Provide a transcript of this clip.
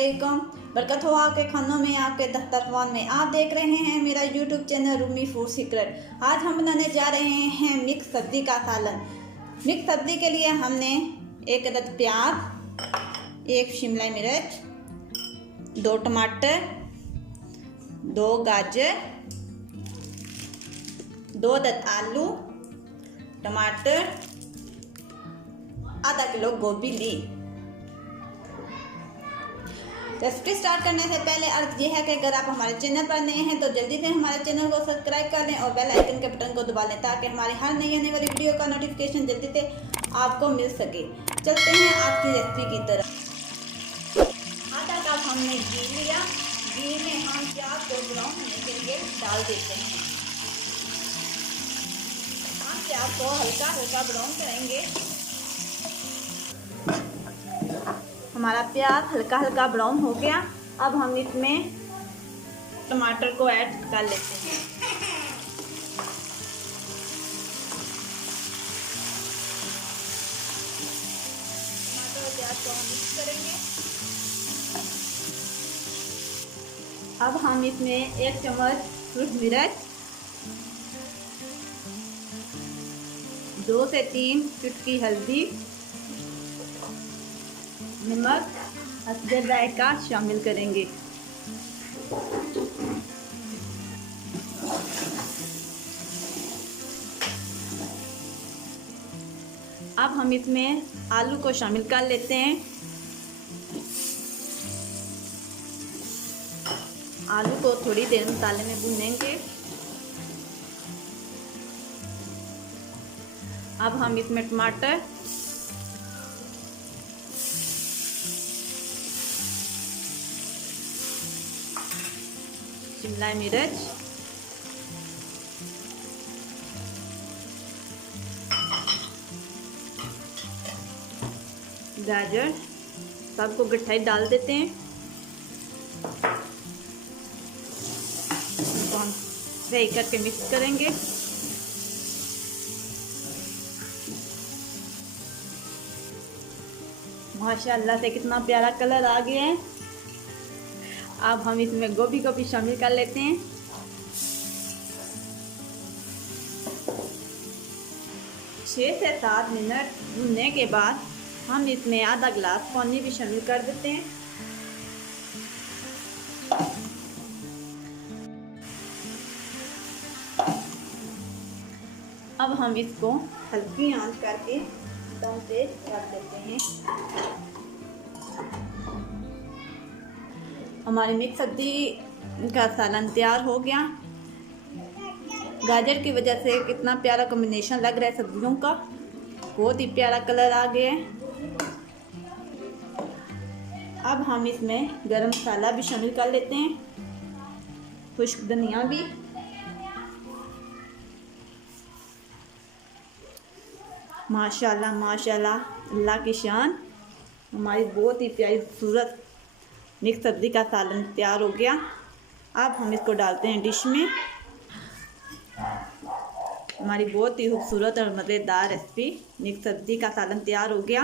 वालेकुम। बरकत हो आपके खानों में, आपके दस्तरखान में। आप देख रहे हैं मेरा YouTube channel Rumi food secret. आज हम बनाने जा रहे हैं मिक्स सब्जी का सालन। मिक्स सब्जी के लिए हमने 1 अदद प्याज, 1 शिमला मिर्च, 2 टमाटर, 2 गाजर, 2 अदद आलू, टमाटर, आधा किलो गोभी ली। रेसिपी स्टार्ट करने से पहले अर्ज ये है कि अगर आप हमारे चैनल पर नए हैं तो जल्दी से हमारे चैनल को सब्सक्राइब कर लें और बेल आइकन के बटन को दबा लें ताकि हमारी हर नई आने वाली वीडियो का नोटिफिकेशन जल्दी से आपको मिल सके। चलते हैं आज की रेसिपी की तरफ। आधा कप हमने घी लिया। घी में हम प्याज को ब्राउन होने के लिए डाल देते हैं। हम प्याज को हल्का हल्का ब्राउन करेंगे। हमारा प्याज हल्का हल्का ब्राउन हो गया। अब हम इसमें टमाटर को ऐड कर लेते हैं। टमाटर और प्याज को हम मिक्स करेंगे। अब हम इसमें 1 चम्मच सूखी मिर्च, 2 से 3 चुटकी हल्दी, नमक, हल्दी जायका शामिल करेंगे। अब हम इसमें आलू को शामिल कर लेते हैं। आलू को थोड़ी देर मसाले में भूनेंगे। अब हम इसमें टमाटर, शिमला मिर्च, गाजर सबको गट्ठाई डाल देते हैं। इसको हम सही करके मिक्स करेंगे। माशाल्लाह से कितना प्यारा कलर आ गया है। अब हम इसमें गोभी को भी शामिल कर लेते हैं। छः से 7 मिनट भूनने के बाद हम इसमें आधा गिलास पानी भी शामिल कर देते हैं। अब हम इसको हल्की आंच करके दम से रख देते हैं। हमारी मिक्स सब्जी का सालन तैयार हो गया। गाजर की वजह से कितना प्यारा कॉम्बिनेशन लग रहा है सब्जियों का। बहुत ही प्यारा कलर आ गया है। अब हम इसमें गरम मसाला भी शामिल कर लेते हैं, खुश्क धनिया भी। माशाल्लाह माशाल्लाह, अल्लाह की शान। हमारी बहुत ही प्यारी खूबसूरत मिक्स सब्जी का सालन तैयार हो गया। अब हम इसको डालते हैं डिश में। हमारी बहुत ही खूबसूरत और मज़ेदार रेसिपी मिक्स सब्जी का सालन तैयार हो गया।